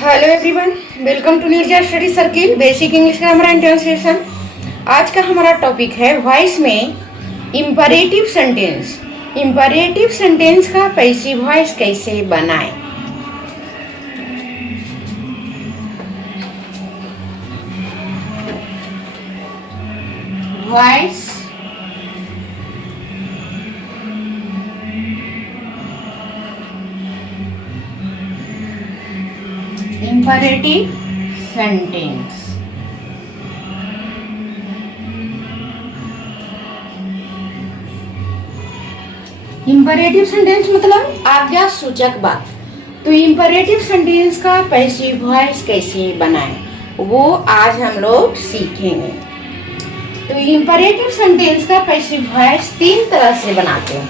Hello everyone, welcome to Nuja study circle basic English grammar and translation. आज का हमारा topic है voice में इम्परेटिव सेंटेंस। इम्परेटिव सेंटेंस का पैसिव वॉइस कैसे बनाएं। Voice imperative sentence। imperative sentence मतलब आज्ञा सूचक बात। तो imperative sentence का पैसिव वॉइस कैसे बनाएं वो आज हम लोग सीखेंगे। तो imperative sentence का पैसिव वॉइस 3 तरह से बनाते हैं।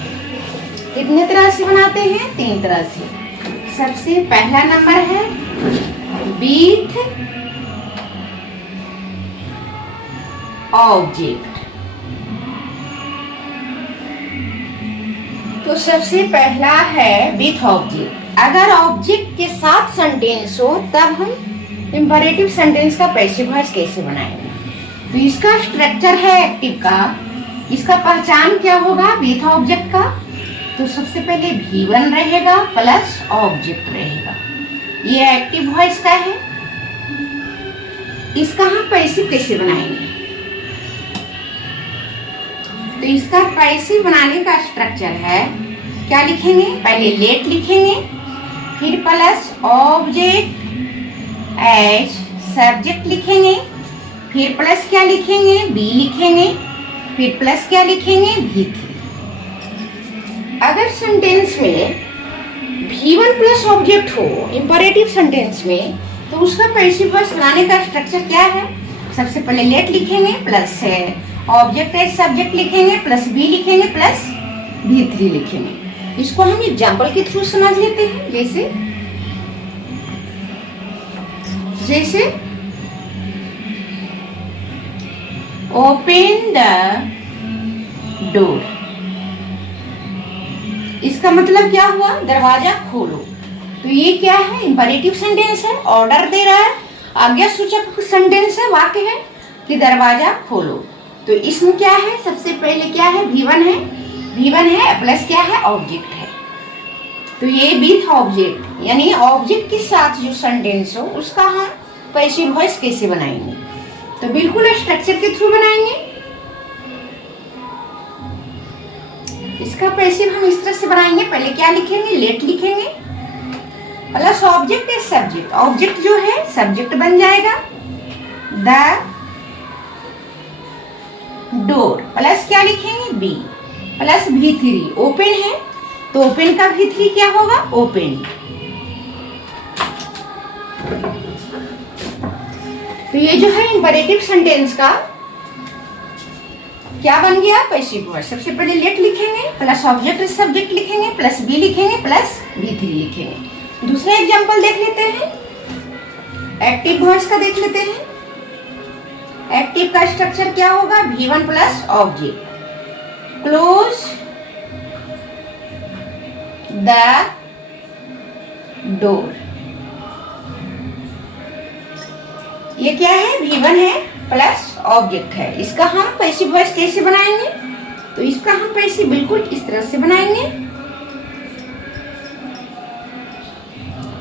कितने तरह से बनाते हैं? 3 तरह से। सबसे पहला नंबर है विथ ऑब्जेक्ट। तो सबसे पहला है विथ ऑब्जेक्ट। अगर ऑब्जेक्ट के साथ सेंटेंस हो तब हम इंपरेटिव सेंटेंस का पैसिव वॉइस कैसे बनाएंगे। तो इसका स्ट्रक्चर है एक्टिव का। इसका पहचान क्या होगा विथ ऑब्जेक्ट का? तो सबसे पहले V1 रहेगा प्लस ऑब्जेक्ट रहेगा। ये एक्टिव वॉइस का है। इसका हम पैसिव कैसे बनाएंगे? तो इसका पैसिव बनाने का स्ट्रक्चर है, क्या लिखेंगे? पहले लेट लिखेंगे, फिर प्लस ऑब्जेक्ट एज सब्जेक्ट लिखेंगे, फिर प्लस क्या लिखेंगे? बी लिखेंगे, फिर प्लस क्या लिखेंगे? V3। अगर सेंटेंस में V1 प्लस ऑब्जेक्ट हो इंपरेटिव सेंटेंस में तो उसका पैसिव वॉइस बनाने का स्ट्रक्चर क्या है? सबसे पहले लेट लिखेंगे, प्लस ऑब्जेक्ट एज सब्जेक्ट लिखेंगे, प्लस बी लिखेंगे, प्लस V3 लिखेंगे। इसको हम एग्जाम्पल के थ्रू समझ लेते हैं। जैसे ओपन द डोर। इसका मतलब क्या हुआ? दरवाजा खोलो। तो ये क्या है? इंपरेटिव सेंटेंस है, ऑर्डर दे रहा है, आज्ञा सूचक सेंटेंस है, वाक्य है कि दरवाजा खोलो। तो इसमें क्या है? सबसे पहले क्या है? V1 है प्लस क्या है? ऑब्जेक्ट है। तो ये विथ ऑब्जेक्ट यानी ऑब्जेक्ट के साथ जो सेंटेंस हो उसका हम पैसिव वॉइस कैसे बनाएंगे? तो बिल्कुल स्ट्रक्चर के थ्रू बनाएंगे। इसका पैसिव हम इस तरह से बनाएंगे। पहले क्या लिखेंगे? लेट लिखेंगे plus object as subject. Object जो है सब्जेक्ट बन जाएगा। द डोर प्लस क्या लिखेंगे? B plus V3। ओपन है तो ओपन का V3 क्या होगा? ओपन। तो ये जो है इंपरेटिव सेंटेंस का क्या बन गया? Passive voice. सबसे पहले लेट लिखेंगे प्लस ऑब्जेक्ट सब्जेक्ट लिखेंगे, प्लस बी लिखेंगे, प्लस V3 लिखेंगे। दूसरा एग्जांपल देख लेते हैं, एक्टिव वॉइस का देख लेते हैं। एक्टिव का स्ट्रक्चर क्या होगा? V1 plus object close the door. ये क्या है? V1 है प्लस ऑब्जेक्ट है। इसका हम पैसिव वॉइस कैसे बनाएंगे? तो इसका हम पैसिव बिल्कुल इस तरह से बनाएंगे।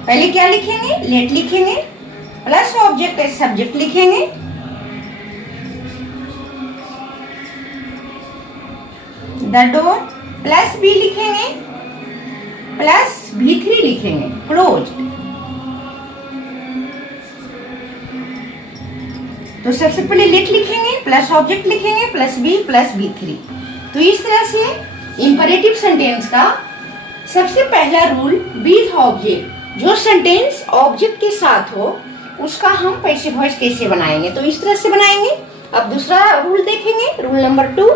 पहले क्या लिखेंगे? लेट लिखेंगे प्लस ऑब्जेक्ट एज सब्जेक्ट लिखेंगे, द डोर प्लस बी लिखेंगे, प्लस V3 लिखेंगे, क्लोज्ड। तो सबसे पहले लेट लिखेंगे प्लस ऑब्जेक्ट लिखेंगे, प्लस बी प्लस V3। तो इस तरह से इंपरेटिव सेंटेंस का सबसे पहला रूल विथ ऑब्जेक्ट। जो सेंटेंस ऑब्जेक्ट के साथ हो उसका हम पैसिव वॉइस कैसे बनाएंगे? तो इस तरह से बनाएंगे। अब दूसरा रूल देखेंगे, रूल नंबर 2।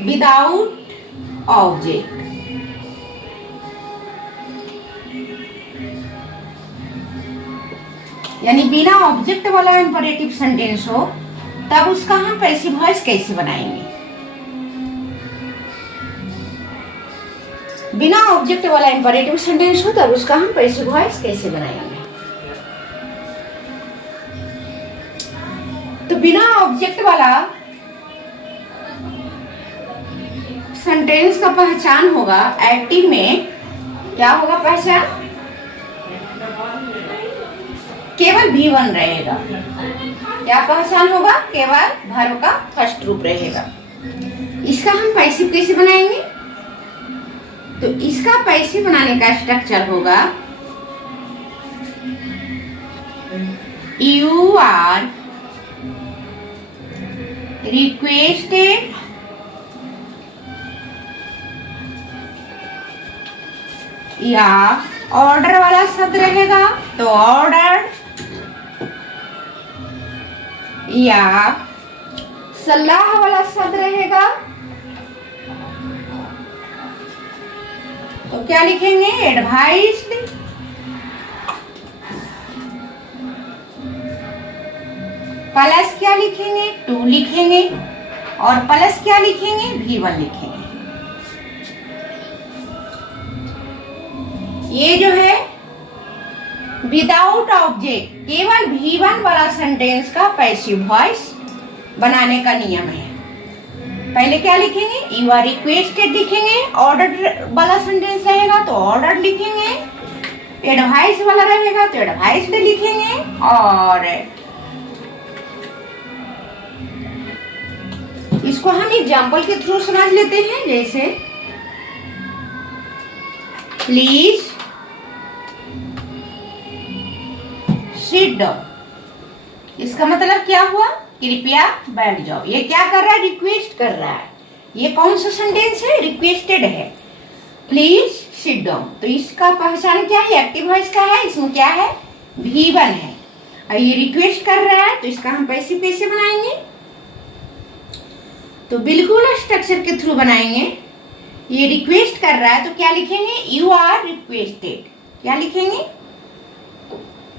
Without object. यानी बिना ऑब्जेक्ट वाला इंपरेटिव सेंटेंस हो तब उसका हम पैसिव वॉइस कैसे बनाएंगे। बिना ऑब्जेक्ट वाला इंपरेटिव सेंटेंस हो तब उसका हम पैसिव वॉइस कैसे बनाएंगे। तो बिना ऑब्जेक्ट वाला सेंटेंस का पहचान होगा, एक्टिव में क्या होगा पहचान, केवल V1 रहेगा। क्या पहचान होगा, केवल वर्ब का फर्स्ट रूप रहेगा। इसका हम पैसिव कैसे बनाएंगे, तो इसका पैसिव बनाने का स्ट्रक्चर होगा यू आर रिक्वेस्टेड या ऑर्डर वाला शब्द रहेगा तो ऑर्डर, या सलाह वाला शब्द रहेगा तो क्या लिखेंगे, एडवाइस्ड। प्लस क्या लिखेंगे, टू लिखेंगे, और प्लस क्या लिखेंगे, V1 लिखेंगे। ये जो है विदाउट ऑब्जेक्ट केवल V1 वाला सेंटेंस का पैसिव वॉइस बनाने का नियम है। पहले क्या लिखेंगे, यू आर रिक्वेस्टेड लिखेंगे, ऑर्डर वाला सेंटेंस रहेगा तो ऑर्डर लिखेंगे, एडवाइस वाला रहेगा तो एडवाइस्ड लिखेंगे, और इसको हम एग्जाम्पल के थ्रू समझ लेते हैं। जैसे प्लीज सिट डाउन, इसका मतलब क्या हुआ, कृपया बैठ जाओ। ये क्या कर रहा है, रिक्वेस्ट कर रहा है। ये कौन सा सेंटेंस है, रिक्वेस्टेड है। प्लीज सिट डाउन, तो इसका पहचान क्या है, एक्टिव वॉइस का है, इसमें क्या है, V1 है। और ये रिक्वेस्ट कर रहा है तो इसका हम पैसिव कैसे बनाएंगे, तो बिल्कुल स्ट्रक्चर के थ्रू बनाएंगे। ये रिक्वेस्ट कर रहा है तो क्या लिखेंगे, यू आर रिक्वेस्टेड। क्या लिखेंगे,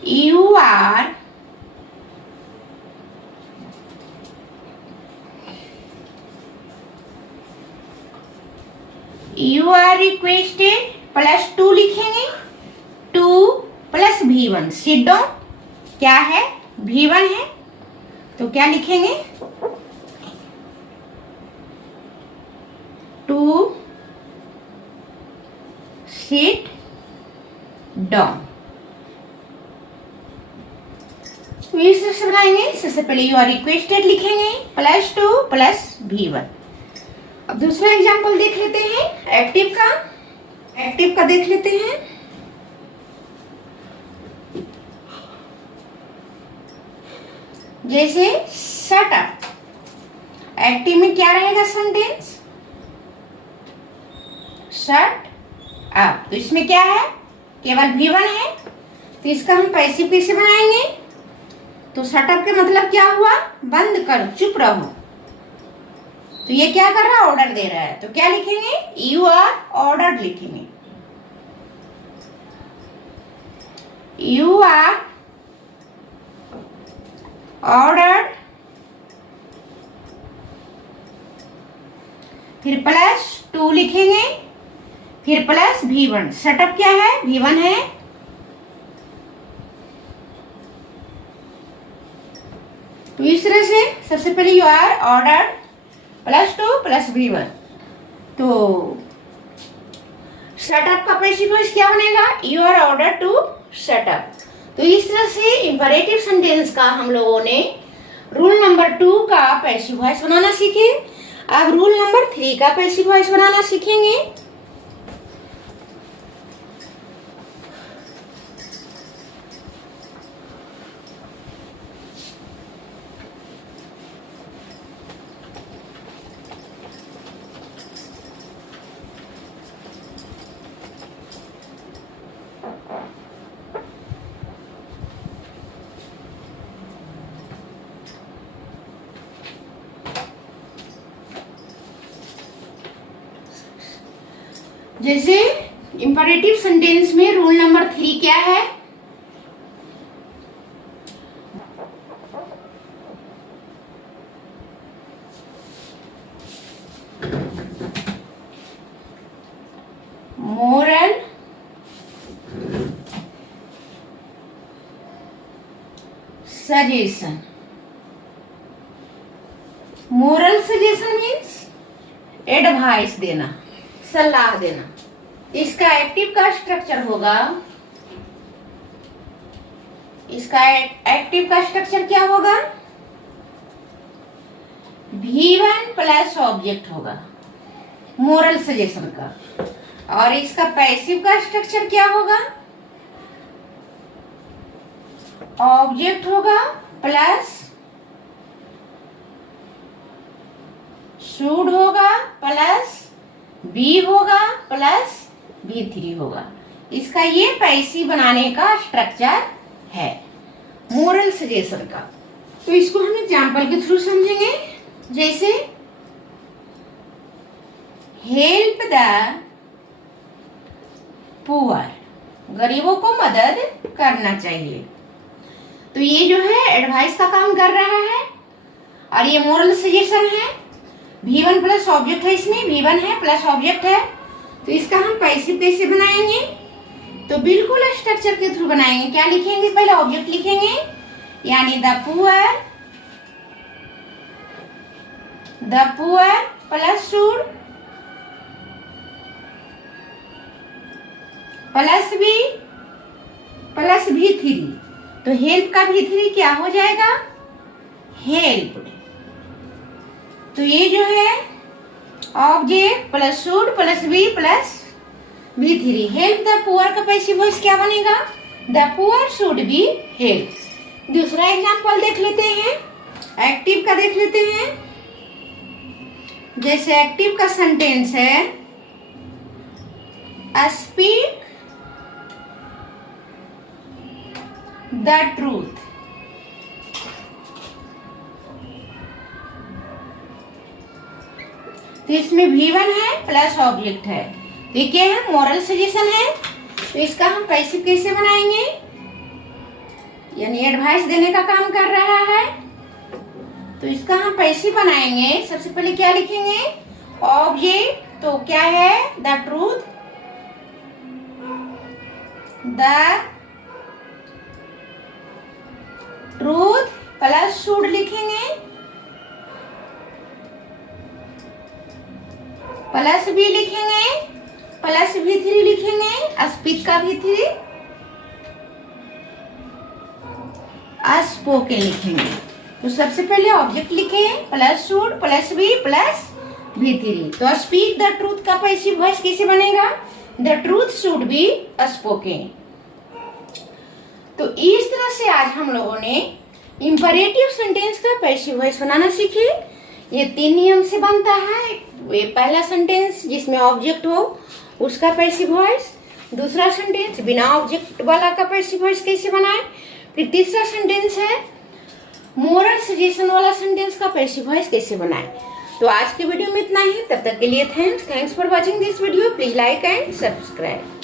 you are requested plus to लिखेंगे, to plus V1, sit down क्या है, V1 है तो क्या लिखेंगे, टू सिट डाउन। तो इस तरह से बनाएंगे। सबसे पहले यू आर रिक्वेस्टेड लिखेंगे प्लस टू प्लस V1। अब दूसरा एग्जांपल देख लेते हैं, एक्टिव का देख लेते हैं। जैसे शट अप, एक्टिव में क्या रहेगा सेंटेंस, शट अप, तो इसमें क्या है, केवल V1 है तो इसका हम पैसिव कैसे बनाएंगे, तो शट अप के मतलब क्या हुआ, बंद करो, चुप रहो। तो ये क्या कर रहा है, ऑर्डर दे रहा है तो क्या लिखेंगे, यू आर ऑर्डर्ड लिखेंगे, यू आर ऑर्डर्ड, फिर प्लस टू लिखेंगे, फिर प्लस V1। सेटअप क्या है, V1 है, तो इस तरह से सबसे पहले you are ordered plus to plus V1। तो सेटअप का पैसिव वॉइस क्या बनेगा, you are order to setup. तो इस तरह से इंपरेटिव सेंटेंस का हम लोगों ने रूल नंबर 2 का पैसिव वॉइस बनाना सीखे। अब रूल नंबर 3 का पैसिव वॉइस बनाना सीखेंगे। जैसे इंपरेटिव सेंटेंस में रूल नंबर 3 क्या है? Moral suggestion. Moral suggestion means advice देना, सलाह देना। इसका एक्टिव का स्ट्रक्चर होगा, इसका एक्टिव का स्ट्रक्चर क्या होगा? V1 प्लस ऑब्जेक्ट होगा मोरल सजेशन का। और इसका पैसिव का स्ट्रक्चर क्या होगा? ऑब्जेक्ट होगा प्लस शुड होगा प्लस बी होगा प्लस V3 होगा। इसका ये पैसिव बनाने का स्ट्रक्चर है मोरल सजेशन का। तो इसको हम एग्जाम्पल के थ्रू समझेंगे। जैसे हेल्प द पुअर, गरीबों को मदद करना चाहिए। तो ये जो है एडवाइस का काम कर रहा है और ये मोरल सजेशन है। V1 प्लस ऑब्जेक्ट है, इसमें V1 है प्लस ऑब्जेक्ट है। तो इसका हम पैसिव कैसे बनाएंगे? तो बिल्कुल स्ट्रक्चर के थ्रू बनाएंगे। क्या लिखेंगे? पहले ऑब्जेक्ट लिखेंगे, यानी the poor plus should plus be plus V3। तो हेल्प का V3 क्या हो जाएगा? हेल्प। तो ये जो है object plus should plus be plus V3। Help the poor का पैसिव वॉइस क्या बनेगा? The poor should be help. दूसरा एग्जांपल देख लेते हैं, एक्टिव का देख लेते हैं। जैसे एक्टिव का सेंटेंस है स्पीक द ट्रूथ। तो इसमें V1 है प्लस ऑब्जेक्ट है। तो ये क्या है? मोरल सजेशन है। तो इसका हम पैसिव कैसे बनाएंगे? यानी एडवाइस देने का काम कर रहा है। तो इसका हम पैसिव बनाएंगे। सबसे पहले क्या लिखेंगे? ऑब्जेक्ट। तो क्या है? The truth. The truth plus should लिखेंगे प्लस बी लिखेंगे प्लस V3 लिखेंगे। स्पीक का V3 स्पोकन लिखेंगे। तो सबसे पहले ऑब्जेक्ट लिखे plus should plus be plus V3। तो स्पीक द ट्रूथ का पैसिव वॉइस कैसे बनेगा? The truth should be spoken. तो इस तरह से आज हम लोगों ने इंपरेटिव सेंटेंस का पैसिव वॉइस बनाना सीखे। ये 3 नियम से बनता है। ये पहला सेंटेंस जिसमें ऑब्जेक्ट हो उसका पैसिव वॉइस, दूसरा सेंटेंस बिना ऑब्जेक्ट वाला का पैसिव वॉइस कैसे बनाए, फिर तीसरा सेंटेंस है मोरल सजेशन वाला सेंटेंस का पैसिव वॉइस कैसे बनाए। तो आज के वीडियो में इतना ही। तब तक के लिए thanks for watching this video. Please like and subscribe.